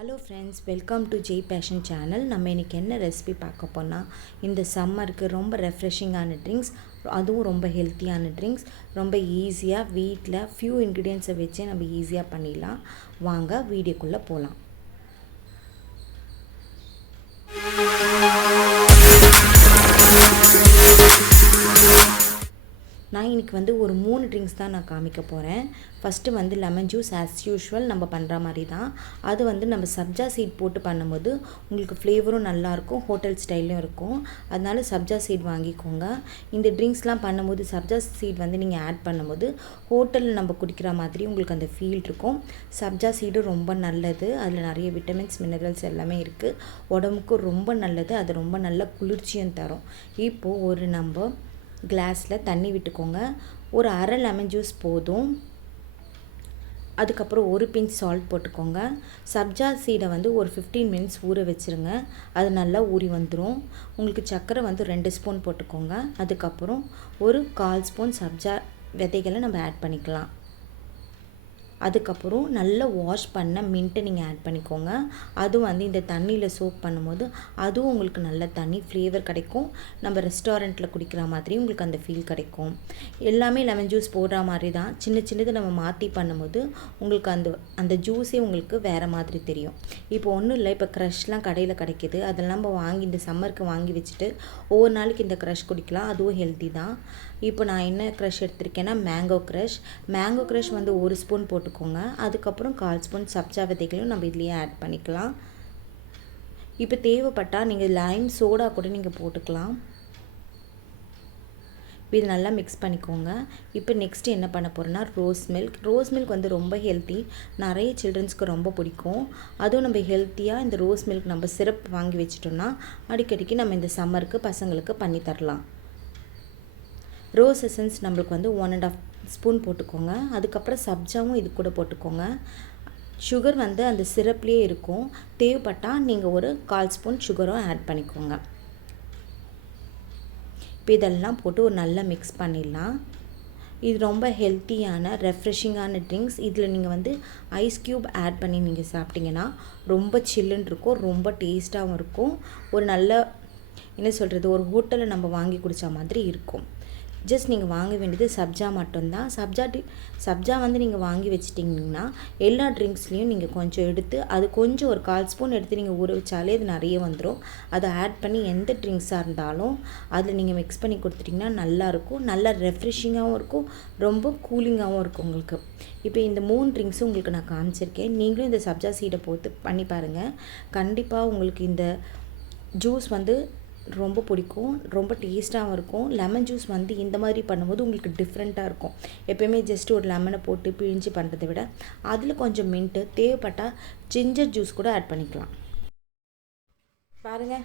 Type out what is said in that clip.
Hello friends, welcome to Jai fashion channel. நம்ம இன்றைக்கி என்ன ரெசிபி பார்க்க போனால், இந்த சம்மருக்கு ரொம்ப ரெஃப்ரெஷிங்கான ட்ரிங்க்ஸ், அதுவும் ரொம்ப ஹெல்த்தியான ட்ரிங்க்ஸ், ரொம்ப ஈஸியாக வீட்டில் ஃபியூ இன்க்ரீடியன்ஸை வச்சே நம்ம ஈஸியாக பண்ணிடலாம். வாங்க வீடியோக்குள்ளே போகலாம். நான் இன்றைக்கி ஒரு 3 ட்ரிங்க்ஸ் தான் நான் காமிக்க போகிறேன். First lemon juice as usual நம்ம பண்ணுற மாதிரி தான். அது நம்ம சப்ஜா சீட் போட்டு பண்ணும்போது உங்களுக்கு ஃப்ளேவரும் நல்லாயிருக்கும், ஹோட்டல் ஸ்டைல்லையும் இருக்கும். அதனால சப்ஜா சீட் வாங்கிக்கோங்க. இந்த ட்ரிங்க்ஸ்லாம் பண்ணும்போது சப்ஜா சீட் நீங்கள் ஆட் பண்ணும்போது ஹோட்டலில் நம்ம குடிக்கிற மாதிரி உங்களுக்கு அந்த ஃபீல் இருக்கும். சப்ஜா சீடு ரொம்ப நல்லது. அதில் நிறைய விட்டமின்ஸ், மினரல்ஸ் எல்லாமே இருக்குது. உடம்புக்கு ரொம்ப நல்லது. அது ரொம்ப நல்ல குளிர்ச்சியும் தரும். இப்போது நம்ம கிளாஸில் தண்ணி விட்டுக்கோங்க. ஒரு அரை லெமன் ஜூஸ் போதும். அதுக்கப்புறம் ஒரு பிஞ்ச் சால்ட் போட்டுக்கோங்க. சப்ஜா சீடை ஒரு 15 மினிட்ஸ் ஊற வச்சுருங்க. அது நல்லா ஊறி வந்துடும். உங்களுக்கு சர்க்கரை 2 ஸ்பூன் போட்டுக்கோங்க. அதுக்கப்புறம் ஒரு 1/4 ஸ்பூன் சப்ஜா விதைகளை நம்ம ஆட் பண்ணிக்கலாம். அதுக்கப்புறம் நல்லா வாஷ் பண்ண மின்ட்டை நீங்கள் ஆட் பண்ணிக்கோங்க. அதுவும் இந்த தண்ணியில் சோப் பண்ணும்போது அதுவும் உங்களுக்கு நல்ல தண்ணி ஃப்ளேவர் கிடைக்கும். நம்ம ரெஸ்டாரண்ட்டில் குடிக்கிற மாதிரி உங்களுக்கு அந்த ஃபீல் கிடைக்கும். எல்லாமே லெமன் ஜூஸ் போடுற மாதிரி தான். சின்னது நம்ம மாற்றி பண்ணும்போது உங்களுக்கு அந்த ஜூஸே உங்களுக்கு வேறு மாதிரி தெரியும். இப்போ ஒன்றும் இல்லை, இப்போ க்ரஷ்லாம் கடையில் கிடைக்கிது. அதெல்லாம் நம்ம வாங்கி இந்த சம்மருக்கு வாங்கி வச்சுட்டு ஒவ்வொரு நாளைக்கு இந்த க்ரஷ் குடிக்கலாம். அதுவும் ஹெல்த்தி தான். இப்போ நான் என்ன க்ரஷ் எடுத்திருக்கேன்னா மேங்கோ க்ரஷ் 1 ஸ்பூன் போட்டுக்கோங்க. அதுக்கப்புறம் 1/4 ஸ்பூன் சப்ஜா விதைகளையும் நம்ம இதுலேயே ஆட் பண்ணிக்கலாம். இப்போ தேவைப்பட்டால் நீங்கள் லைம் சோடா கூட நீங்கள் போட்டுக்கலாம். இது நல்லா மிக்ஸ் பண்ணிக்கோங்க. இப்போ நெக்ஸ்ட்டு என்ன பண்ண போகிறோன்னா ரோஸ் மில்க் ரொம்ப ஹெல்த்தி. நிறைய சில்ட்ரன்ஸ்க்கு ரொம்ப பிடிக்கும். அதுவும் நம்ம ஹெல்த்தியாக இந்த ரோஸ் மில்க் நம்ம சிரப் வாங்கி வச்சிட்டோம்னா அடிக்கடிக்கு நம்ம இந்த சம்மருக்கு பசங்களுக்கு பண்ணி தரலாம். ரோஸ் எசன்ஸ் நம்மளுக்கு 1.5 ஸ்பூன் போட்டுக்கோங்க. அதுக்கப்புறம் சப்ஜாவும் இது கூட போட்டுக்கோங்க. சுகர் அந்த சிரப்லேயே இருக்கும். தேவைப்பட்டால் நீங்கள் ஒரு 1/4 ஸ்பூன் சுகரும் ஆட் பண்ணிக்கோங்க. இப்போ இதெல்லாம் போட்டு ஒரு நல்லா மிக்ஸ் பண்ணிடலாம். இது ரொம்ப ஹெல்த்தியான ரெஃப்ரெஷிங்கான ட்ரிங்க்ஸ். இதில் நீங்கள் ஐஸ் க்யூப் ஆட் பண்ணி நீங்கள் சாப்பிட்டிங்கன்னா ரொம்ப சில்லுன்னு இருக்கும், ரொம்ப டேஸ்ட்டாகவும் இருக்கும். ஒரு நல்ல ஒரு ஹோட்டலில் நம்ம வாங்கி குடித்த மாதிரி இருக்கும். ஜஸ்ட் நீங்கள் வாங்க வேண்டியது சப்ஜா மட்டும்தான். சப்ஜா நீங்கள் வாங்கி வச்சிட்டிங்கன்னா எல்லா ட்ரிங்க்ஸ்லேயும் நீங்கள் கொஞ்சம் எடுத்து அது கொஞ்சம் ஒரு 1/4 ஸ்பூன் எடுத்து நீங்கள் ஊற வச்சாலே அது நிறைய வந்துடும். அதை ஆட் பண்ணி எந்த ட்ரிங்க்ஸாக இருந்தாலும் அதில் நீங்கள் மிக்ஸ் பண்ணி கொடுத்துட்டிங்கன்னா நல்லாயிருக்கும். நல்லா ரெஃப்ரெஷிங்காகவும் இருக்கும், ரொம்ப கூலிங்காகவும் இருக்கும் உங்களுக்கு. இப்போ இந்த 3 ட்ரிங்க்ஸும் உங்களுக்கு நான் காமிச்சிருக்கேன். நீங்களும் இந்த சப்ஜா சீடை போட்டு பண்ணி பாருங்கள். கண்டிப்பாக உங்களுக்கு இந்த ஜூஸ் ரொம்ப பிடிக்கும், ரொம்ப டேஸ்ட்டாகவும் இருக்கும். லெமன் ஜூஸ் இந்த மாதிரி பண்ணும்போது உங்களுக்கு டிஃப்ரெண்ட்டாக இருக்கும். எப்போயுமே ஜஸ்ட் ஒரு லெமனை போட்டு பிழிஞ்சு பண்ணுறதை விட அதில் கொஞ்சம் மின்ட்டு, தேவைப்பட்டால் ஜிஞ்சர் ஜூஸ் கூட ஆட் பண்ணிக்கலாம். பாருங்கள்.